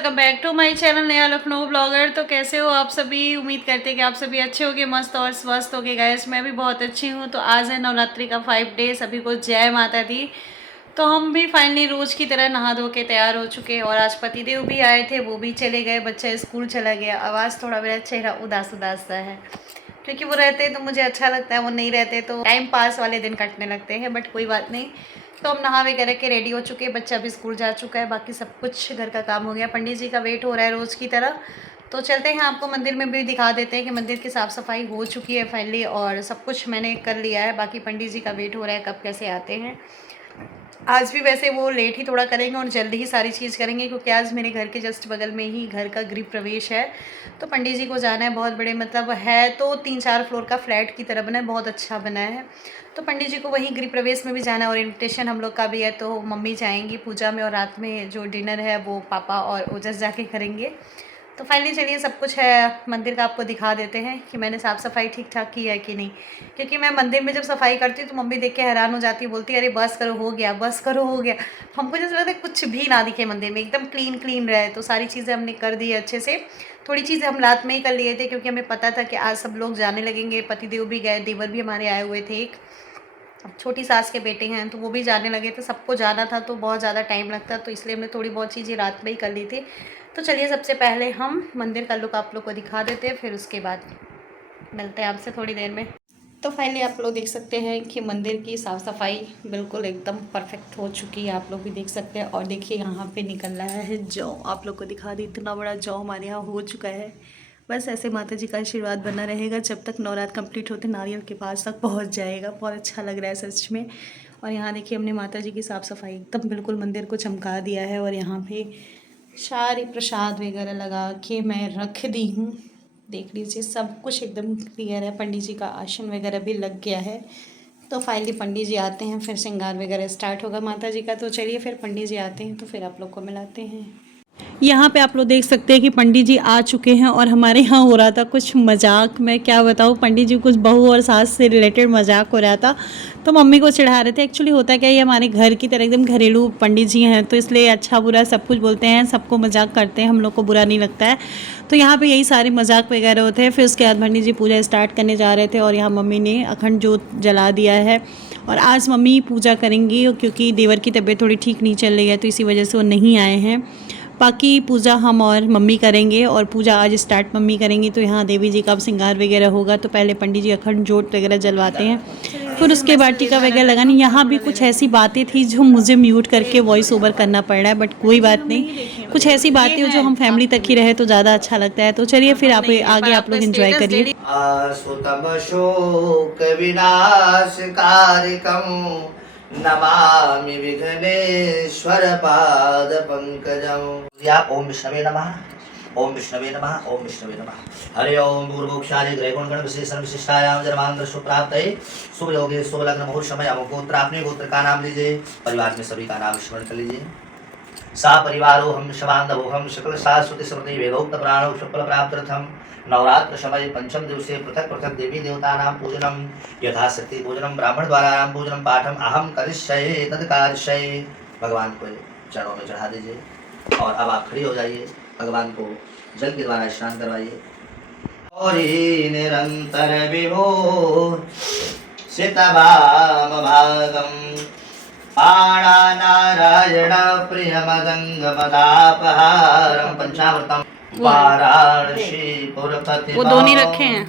Welcome back to my channel नया Lucknow blogger. तो कैसे हो आप सभी? उम्मीद करते हैं कि आप सभी अच्छे होंगे, मस्त और स्वस्थ होंगे। गाइस मैं भी बहुत अच्छी हूँ। तो आज है नवरात्रि का 5 डे। सभी को जय माता दी। तो हम भी फाइनली रोज़ की तरह नहा धो के तैयार हो चुके हैं और आज पतिदेव भी आए थे, वो भी चले गए, बच्चा स्कूल चला गया। आवाज़ थोड़ा मेरा चेहरा उदास उदास सा है क्योंकि वो रहते हैं तो मुझे अच्छा लगता है, वो नहीं रहते तो टाइम पास वाले दिन कटने लगते हैं। बट कोई बात नहीं। तो हम नहा वगैरह के रेडी हो चुके हैं, बच्चा भी स्कूल जा चुका है, बाकी सब कुछ घर का काम हो गया। पंडित जी का वेट हो रहा है रोज़ की तरह। तो चलते हैं, आपको मंदिर में भी दिखा देते हैं कि मंदिर की साफ़ सफाई हो चुकी है फाइनली और सब कुछ मैंने कर लिया है। बाकी पंडित जी का वेट हो रहा है कब कैसे आते हैं। आज भी वैसे वो लेट ही थोड़ा करेंगे और जल्दी ही सारी चीज़ करेंगे क्योंकि आज मेरे घर के जस्ट बगल में ही घर का गृह प्रवेश है। तो पंडित जी को जाना है, बहुत बड़े मतलब है तो 3-4 फ्लोर का फ्लैट की तरह बना है, बहुत अच्छा बना है। तो पंडित जी को वहीं गृह प्रवेश में भी जाना है और इन्विटेशन हम लोग का भी है। तो मम्मी जाएंगी पूजा में और रात में जो डिनर है वो पापा और ओजस जाके करेंगे। तो फाइनली चलिए सब कुछ है मंदिर का आपको दिखा देते हैं कि मैंने साफ़ सफाई ठीक ठाक की है कि नहीं। क्योंकि मैं मंदिर में जब सफाई करती हूँ तो मम्मी देख के हैरान हो जाती है, बोलती है अरे बस करो हो गया, बस करो हो गया। हमको जैसे लगता है कुछ भी ना दिखे मंदिर में, एकदम क्लीन क्लीन रहे। तो सारी चीज़ें हमने कर दी है अच्छे से। थोड़ी चीज़ें हम रात में ही कर लिए थे क्योंकि हमें पता था कि आज सब लोग जाने लगेंगे। पतिदेव भी गए, देवर भी हमारे आए हुए थे, एक अब छोटी सास के बेटे हैं तो वो भी जाने लगे थे, सबको जाना था तो बहुत ज़्यादा टाइम लगता, तो इसलिए हमने थोड़ी बहुत चीज़ें रात में ही कर ली थी। तो चलिए सबसे पहले हम मंदिर का लुक आप लोग को दिखा देते हैं, फिर उसके बाद मिलते हैं आपसे थोड़ी देर में। तो फाइनली आप लोग देख सकते हैं कि मंदिर की साफ़ सफाई बिल्कुल एकदम परफेक्ट हो चुकी है, आप लोग भी देख सकते हैं। और देखिए यहाँ पे निकल रहा है जौ, आप लोग को दिखा दी, इतना बड़ा जौ हमारे यहाँ हो चुका है। बस ऐसे माता जी का आशीर्वाद बना रहेगा जब तक नवरात्र कंप्लीट होते नारियल के पास तक पहुंच जाएगा। बहुत अच्छा लग रहा है सच में। और यहाँ देखिए हमने माता जी की साफ़ सफाई एकदम बिल्कुल मंदिर को चमका दिया है और यहाँ पे सारे प्रसाद वगैरह लगा के मैं रख दी हूँ। देख लीजिए सब कुछ एकदम क्लियर है। पंडित जी का आसन वगैरह भी लग गया है। तो फाइनली पंडित जी आते हैं फिर श्रृंगार वगैरह स्टार्ट होगा माता जी का। तो चलिए फिर पंडित जी आते हैं तो फिर आप लोग को मिलाते हैं। यहाँ पे आप लोग देख सकते हैं कि पंडित जी आ चुके हैं और हमारे यहाँ हो रहा था कुछ मजाक। मैं क्या बताऊँ, पंडित जी कुछ बहू और सास से रिलेटेड मजाक हो रहा था तो मम्मी को चिढ़ा रहे थे। एक्चुअली होता क्या, ये हमारे घर की तरह एकदम घरेलू पंडित जी हैं तो इसलिए अच्छा बुरा सब कुछ बोलते हैं, सबको मजाक करते हैं, हम लोग को बुरा नहीं लगता है। तो यहाँ पे यही सारे मजाक वगैरह होते हैं। फिर उसके बाद पंडित जी पूजा स्टार्ट करने जा रहे थे और यहाँ मम्मी ने अखंड जोत जला दिया है। और आज मम्मी पूजा करेंगी क्योंकि देवर की तबीयत थोड़ी ठीक नहीं चल रही है तो इसी वजह से वो नहीं आए हैं। बाकी पूजा हम और मम्मी करेंगे और पूजा आज स्टार्ट मम्मी करेंगी। तो यहाँ देवी जी का अब श्रृंगार वगैरह होगा तो पहले पंडित जी अखंड जोत वगैरह जलवाते हैं, फिर उसके बाद टीका वगैरह लगानी। यहाँ भी कुछ ऐसी बातें थी जो मुझे म्यूट करके वॉइस ओवर करना पड़ रहा है, बट कोई बात नहीं, कुछ ऐसी बातें हो जो हम फैमिली तक ही रहे तो ज़्यादा अच्छा लगता है। तो चलिए फिर आप आगे आप लोग एंजॉय करिए। नमामि विघ्नेश्वर पाद पंकजं। या ओम विष्णवे नमः, ओम विष्णवे नमः, ओम विष्णवे नमः। हरि ओम पूर्वोक्षादि ग्रहगुण विशेषण विशिष्टायाम जन्मांतर सुप्राप्तये शुभ योगे शुभ लग्न मुहूर्त समय अमुक गोत्र, अपने गोत्र का नाम लीजिए, परिवार में सभी का नाम स्मरण कर लीजिए। सा परिवारो हम शबांधवो हम सकल शाश्वती स्मृति वेदोक्त प्राणो शुक्ल प्राप्त्यर्थम नवरात्र समय पंचम दिवसे पृथक पृथक देवी देवता नाम पूजनम यथाशक्ति पूजनम ब्राह्मण द्वारा नाम पूजनम पाठम अहम करिष्ये तत्कार्यये। भगवान को चरणों में चढ़ा दीजिए और अब आप खड़ी हो जाइए, भगवान को जल के द्वारा स्नान करवाइए। और निरंतर विभो सितवाम भागम पाणा नारायण प्रिय मदंग मदापहारम पंचामृतम वाराणसी पुरपति वो दोनों रखे हैं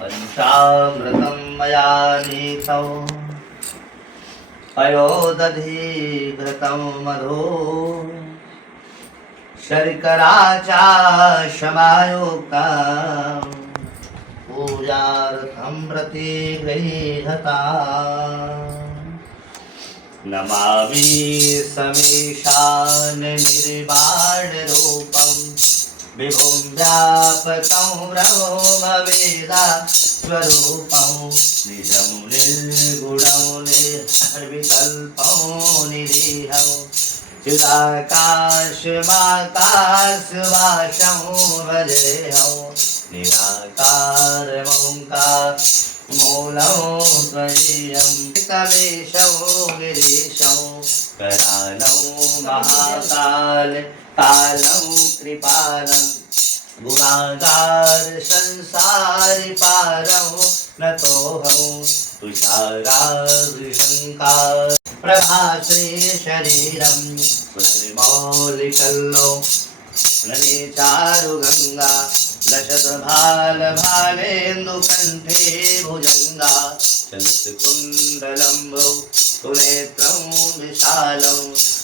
पंचामृतम मया नीतौ पयोदधि घृतं मधु शर्करा चाशमायुक्ता पूजार्थं प्रतिगृह्यता। नमामि समीशान निर्वाण रूपं विभुं व्यापकं ब्रह्मवेदा स्वरूपं निजं निर्गुणं निर्विकल्पं निरीहं चिदाकाशमाकाशवासं भजेऽहं निराकारमोङ्कारमूर्तिमव्यक्तं मूलं त्वय्यं कमेशौ गिरीशौ करालौ महाकाल कालं कृपालं गुणागार संसार पारौ नतोऽहं तुषाराभृशंकार प्रभाश्री शरीरं स्वर्णमौलिकल्लो नने चारु गंगा लसत भाल भालेन्दुकण्ठे भुजंगा चलत कुण्डलम्बौ सुनेत्रं विशालं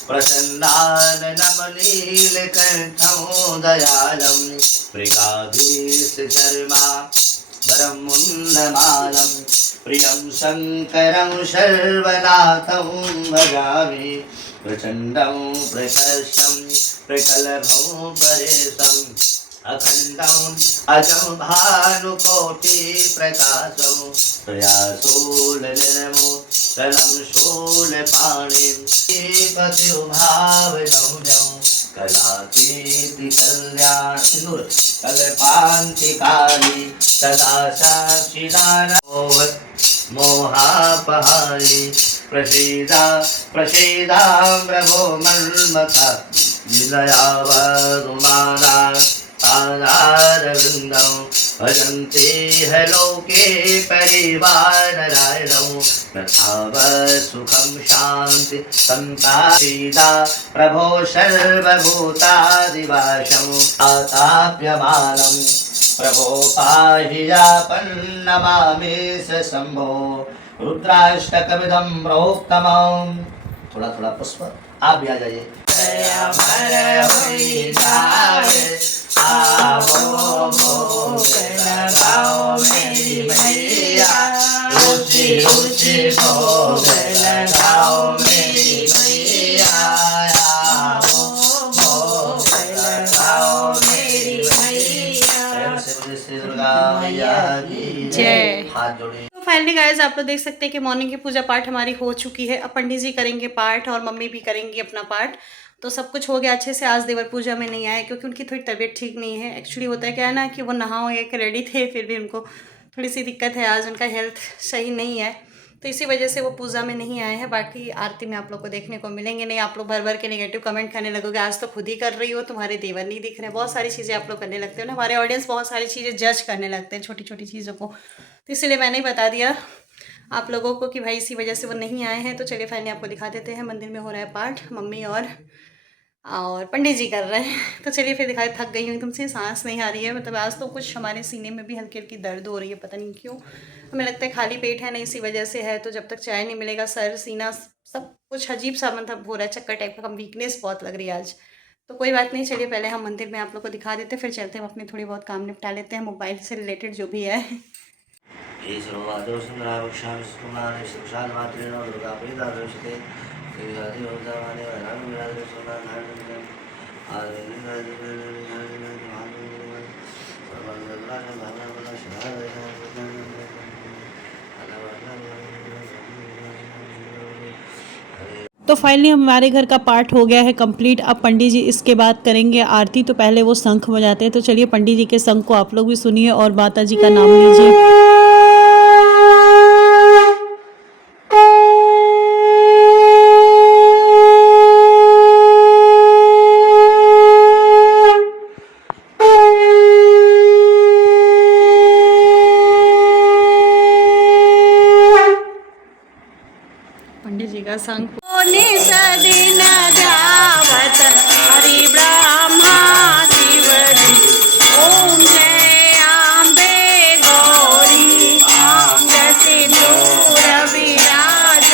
प्रसन्नाननमनीलकण्ठं दयालं मृगाधीशचर्मा वरं मुण्डमालं प्रियं शङ्करं सर्वनाथं भजामि प्रचण्डं प्रकर्षं प्रकलभं परेशम् अखण्डं अजं भानुकोटिप्रकाशं प्रयासोलनिर्मो तलं शूलपाणिं पतिभावगम्यं कलातीतिकल्याण सिन्दूर कल्पान्तिकाली सदा साक्षिदानमोह मोहापहारी प्रसीदा प्रभो मन्मथा विलयावरुमाना पादारविन्दं भजन्ते ह लोके परिवारनारायणं तथाव सुखं शान्ति सन्तासीदा प्रभो सर्वभूतादिवासं आताप्यमानं प्रभो पाहि यापन्नमामि स शम्भो रुद्राष्टकमिदं प्रोक्तमं थोड़ा थोड़ा पुष्प आप भी आ जाइए आवो भोग लगाओ मेरी मैया रुचि रुचि भोग लगाओ मेरी मैया आवो भोग लगाओ मेरी मैया श्री दुर्गा मैया की जय। हाथ जोड़िए। तो फाइनली गाइस आप लोग देख सकते हैं कि मॉर्निंग की पूजा पाठ हमारी हो चुकी है। अब पंडित जी करेंगे पाठ और मम्मी भी करेंगी अपना पाठ। तो सब कुछ हो गया अच्छे से। आज देवर पूजा में नहीं आए क्योंकि उनकी थोड़ी तबीयत ठीक नहीं है। एक्चुअली होता है क्या है ना कि वो नहा के रेडी थे, फिर भी उनको थोड़ी सी दिक्कत है। आज उनका हेल्थ सही नहीं है तो इसी वजह से वो पूजा में नहीं आए हैं। बाकी आरती में आप लोग को देखने को मिलेंगे। नहीं आप लोग भर भर के नेगेटिव कमेंट करने लगोगे, आज तो खुद ही कर रही हो, तुम्हारे देवर नहीं दिख रहे। बहुत सारी चीज़ें आप लोग करने लगते हो ना। हमारे ऑडियंस बहुत सारी चीज़ें जज करने लगते हैं, छोटी छोटी चीज़ों को। तो इसलिए मैंने ही बता दिया आप लोगों को कि भाई इसी वजह से वो नहीं आए हैं। तो चलिए फाइनली आपको दिखा देते हैं। मंदिर में हो रहा है पाठ, मम्मी और पंडित जी कर रहे हैं। तो चलिए फिर दिखाई। थक गई हूँ एकदम से, सांस नहीं आ रही है। मतलब आज तो कुछ हमारे सीने में भी हल्की हल्की दर्द हो रही है, पता नहीं क्यों। हमें लगता है खाली पेट है ना, इसी वजह से है। तो जब तक चाय नहीं मिलेगा सर सीना सब कुछ अजीब सा मतलब हो रहा है, चक्कर टाइप का, वीकनेस बहुत लग रही है आज। तो कोई बात नहीं, चलिए पहले हम मंदिर में आप लोग को दिखा देते हैं, फिर चलते हैं अपने थोड़ी बहुत काम निपटा लेते हैं, मोबाइल से रिलेटेड जो भी है। तो फाइनली हमारे घर का पाठ हो गया है कंप्लीट। अब पंडित जी इसके बाद करेंगे आरती। तो पहले वो शंख बजाते हैं। तो चलिए पंडित जी के शंख को आप लोग भी सुनिए और माता जी का नाम लीजिए। पंडित जी का शंख दिन ध्यावत हरि ब्रह्मा शिवजी ओम जय अम्बे गौरी अंग सिंदूर विराज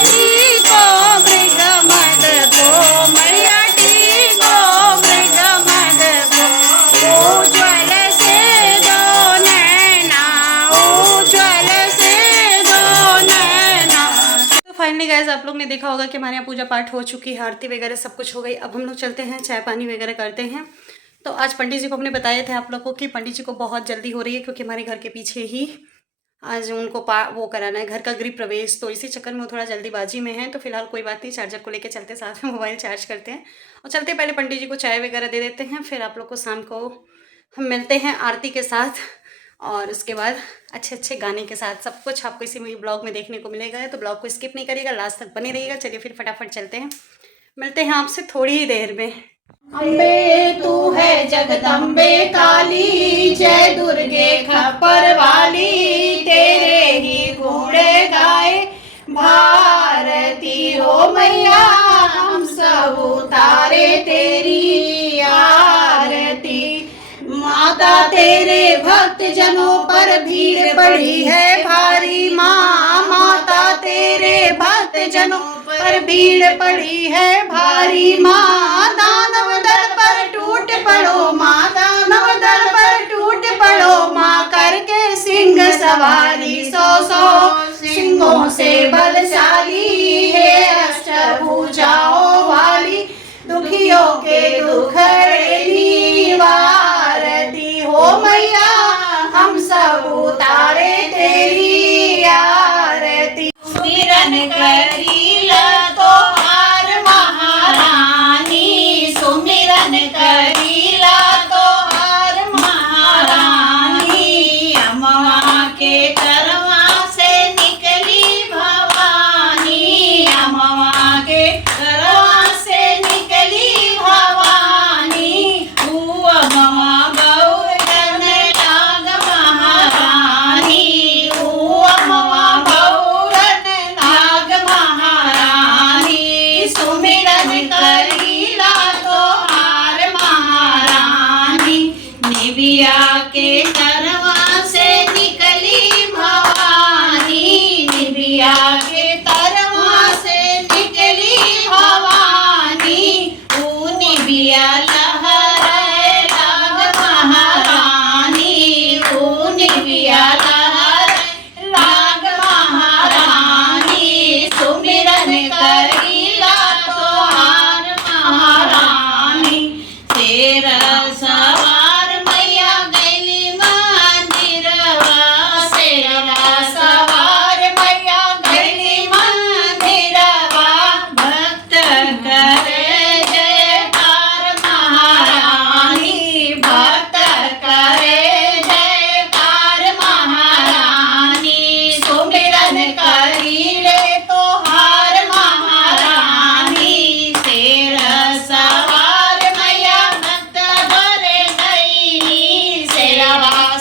टीको मृग मद को मैया टीको मृग मद को उज्ज्वल से दो नैना उज्ज्वल से दो नैना। फाइनली गाइस आप लोग ने देखा होगा कि हमारे यहाँ पूजा पाठ हो चुकी है, आरती वगैरह सब कुछ हो गई। अब हम लोग चलते हैं चाय पानी वगैरह करते हैं। तो आज पंडित जी को हमने बताए थे आप लोग को कि पंडित जी को बहुत जल्दी हो रही है क्योंकि हमारे घर के पीछे ही आज उनको वो कराना है घर का गृह प्रवेश। तो इसी चक्कर में वो थोड़ा जल्दीबाजी में है। तो फिलहाल कोई बात नहीं, चार्जर को लेकर चलते, साथ में मोबाइल चार्ज करते हैं और चलते। पहले पंडित जी को चाय वगैरह दे देते हैं, फिर आप लोग को शाम को हम मिलते हैं आरती के साथ। और उसके बाद अच्छे अच्छे गाने के साथ सब कुछ आपको इसी ब्लॉग में देखने को मिलेगा, तो ब्लॉग को स्किप नहीं करिएगा, लास्ट तक बने रहिएगा। चलिए फिर फटाफट चलते हैं, मिलते हैं आपसे थोड़ी ही देर में। अम्बे तू है जगदम्बे काली, जय दुर्गे खप्पर वाली, तेरे ही गुण गाए भारती हो मैया, हम सब उतारे तेरी आरती। माता तेरे भक्त जनों पर भीड़ पड़ी है भारी माँ, माता तेरे भक्त जनों पर भीड़ पड़ी है भारी माँ, दानव दल पर टूट पड़ो माँ, दानव दल पर टूट पड़ो माँ, करके सिंह सवारी, सौ सौ सिंहों से बलशाली है अष्टभुजाओं वाली, दुखियों के दुख निवारती हो मैया, हम सब उतारे तेरी आरती। सुमिरन करीला तोहार महारानी, सुमिरन करीला तोहार महारानी, अम्मा के करवा से निकली भवानी, अम्मा के करवा से निकली भवानी, अम्मा गौरन लाग महारानी, अम्मा गौरन लाग महारानी, सुमिरन करीला तोहार महारानी, निबिया के करवा से निकली भवानी, निबिया के करवा से निकली भवानी, निबिया लहर लाग महारानी, निबिया लहर लाग महारानी, सुमिरन करीला तोहार महारानी, तेरा सवार मैया गैली मंदिरवा, तेरा सवार मैया गैली मंदिरवा, भक्त करे जयकार महारानी, भक्त करे जयकार महारानी, सुमिरन करीले तोहार महारानी, तेरा सवार मैया भक्त द्वारे गईली, तेरा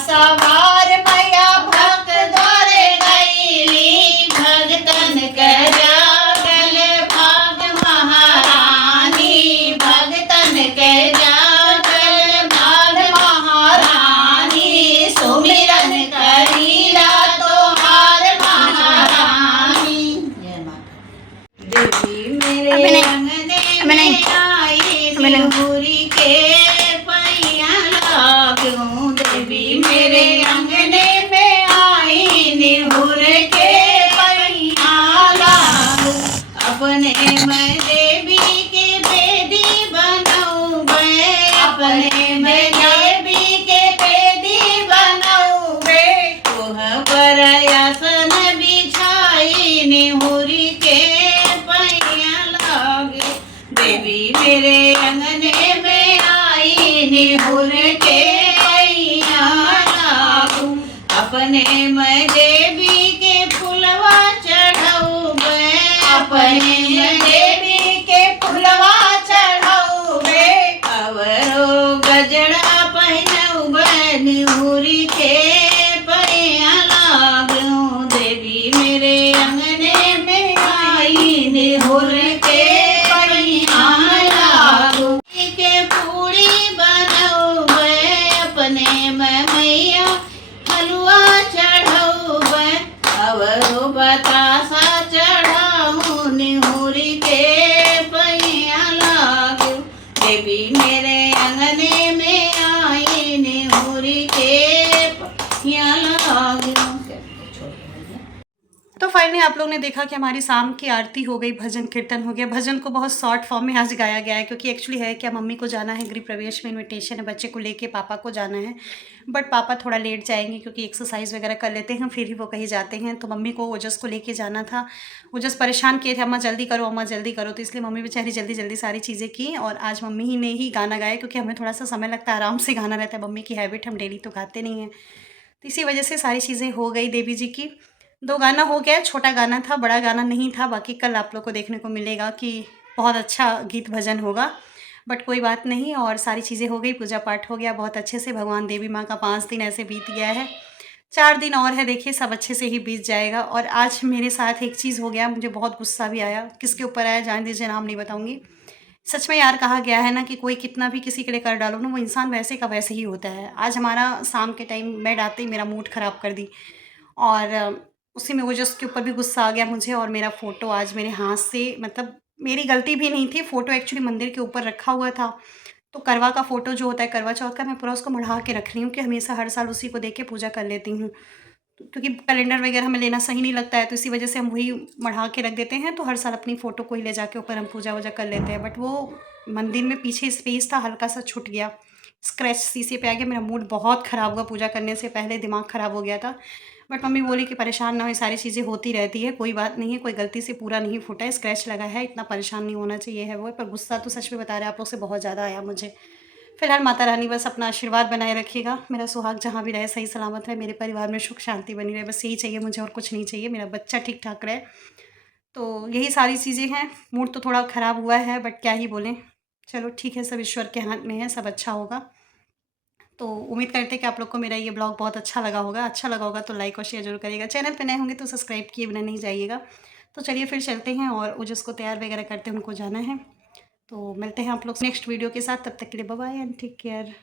सवार मैया भक्त द्वारे गईली, भगतन के जागल भाग महारानी, भगतन के जागल भाग महारानी, सुमिरन करीला तोहार महारानी। देवी मेरे अंगने में आई निहुरी के पैया लागूं, देवी मेरे अंगने में आई निहुर के पैया लागूं, अपने मैं देवी के बेदी बनाऊं बे, अपने मैं देवी के बेदी बनाऊं बे, तुह पर आसन बिछाई निहुरी के पैया लागे, देवी मेरे अंगने में आई निहुर के पैया लागूं, अपने मैं देवी के फुलवा चढ़ाऊं बे, अपने मैं देवी के फुलवा चढ़ाऊं बे, अवरो गजरा पहनाऊं बे, निहुरी के पैया लागूं, देवी मेरे अंगने में आई निहुर के पैया लागूं, के पूरी बनाऊं बे, अपने मैं मैया हलवा चढ़ाऊं बे, अवरो बतासा चढ़ाऊं, निहुरी के पैया लागूं, देवी मेरे अंगने में आई निहुरी के पैया लागूं। तो फाइनली आप लोग ने देखा कि हमारी शाम की आरती हो गई, भजन कीर्तन हो गया। भजन को बहुत शॉर्ट फॉर्म में आज गाया गया है, क्योंकि एक्चुअली है क्या, मम्मी को जाना है गृह प्रवेश में, इनविटेशन है, बच्चे को लेके पापा को जाना है, बट पापा थोड़ा लेट जाएंगे क्योंकि एक्सरसाइज वगैरह कर लेते हैं फिर ही वो कहीं जाते हैं। तो मम्मी को ओजस को लेके जाना था, ओजस परेशान किए थे, अम्मा जल्दी करो, अम्मा जल्दी करो, तो इसलिए मम्मी बेचारी जल्दी जल्दी सारी चीज़ें की। और आज मम्मी ही ने ही गाना गाया, क्योंकि हमें थोड़ा सा समय लगता है, आराम से गाना रहता है, मम्मी की हैबिट, हम डेली तो गाते नहीं हैं। तो इसी वजह से सारी चीज़ें हो गई देवी जी की। 2 गाना हो गया, छोटा गाना था, बड़ा गाना नहीं था। बाकी कल आप लोग को देखने को मिलेगा कि बहुत अच्छा गीत भजन होगा, बट कोई बात नहीं। और सारी चीज़ें हो गई, पूजा पाठ हो गया बहुत अच्छे से। भगवान देवी माँ का 5 दिन ऐसे बीत गया है, 4 दिन और है, देखिए सब अच्छे से ही बीत जाएगा। और आज मेरे साथ एक चीज़ हो गया, मुझे बहुत गुस्सा भी आया। किसके ऊपर आया जान दीजिए, नाम नहीं बताऊँगी। सच में यार, कहा गया है ना कि कोई कितना भी किसी के लिए कर डालो ना, वो इंसान वैसे का वैसे ही होता है। आज हमारा शाम के टाइम बेड आते ही मेरा मूड ख़राब कर दी, और उसी में वो जो उसके ऊपर भी गुस्सा आ गया मुझे। और मेरा फ़ोटो आज मेरे हाथ से, मतलब मेरी गलती भी नहीं थी, फ़ोटो एक्चुअली मंदिर के ऊपर रखा हुआ था। तो करवा का फ़ोटो जो होता है, करवा चौथ का, मैं पूरा उसको मढ़ा के रख रही हूँ कि हमेशा हर साल उसी को देख के पूजा कर लेती हूँ। क्योंकि कैलेंडर वगैरह हमें लेना सही नहीं लगता है, तो इसी वजह से हम वही मढ़ा के रख देते हैं। तो हर साल अपनी फ़ोटो को ही ले जाके ऊपर हम पूजा वूजा कर लेते हैं। बट वो मंदिर में पीछे स्पेस था, हल्का सा छूट गया, स्क्रैच शीशे पे आ गया। मेरा मूड बहुत ख़राब हुआ, पूजा करने से पहले दिमाग ख़राब हो गया था। बट मम्मी बोली कि परेशान ना हो, ये सारी चीज़ें होती रहती है, कोई बात नहीं है, कोई गलती से पूरा नहीं फूटा है, स्क्रैच लगा है, इतना परेशान नहीं होना चाहिए है वो। पर गुस्सा तो सच में बता रहे हैं आप लोग से बहुत ज़्यादा आया मुझे। फिलहाल माता रानी बस अपना आशीर्वाद बनाए रखिएगा, मेरा सुहाग जहाँ भी रहे सही सलामत रहे, मेरे परिवार में सुख शांति बनी रहे, बस यही चाहिए मुझे, और कुछ नहीं चाहिए। मेरा बच्चा ठीक ठाक रहे, तो यही सारी चीज़ें हैं। मूड तो थोड़ा ख़राब हुआ है, बट क्या ही बोलें। चलो ठीक है, सब ईश्वर के हाथ में है, सब अच्छा होगा। तो उम्मीद करते हैं कि आप लोग को मेरा ये ब्लॉग बहुत अच्छा लगा होगा। अच्छा लगा होगा तो लाइक और शेयर ज़रूर करिएगा। चैनल पे नए होंगे तो सब्सक्राइब किए बिना नहीं जाइएगा। तो चलिए फिर चलते हैं, और वो जिसको तैयार वगैरह करते हैं उनको जाना है। तो मिलते हैं आप लोग नेक्स्ट वीडियो के साथ, तब तक के लिए bye bye and take care.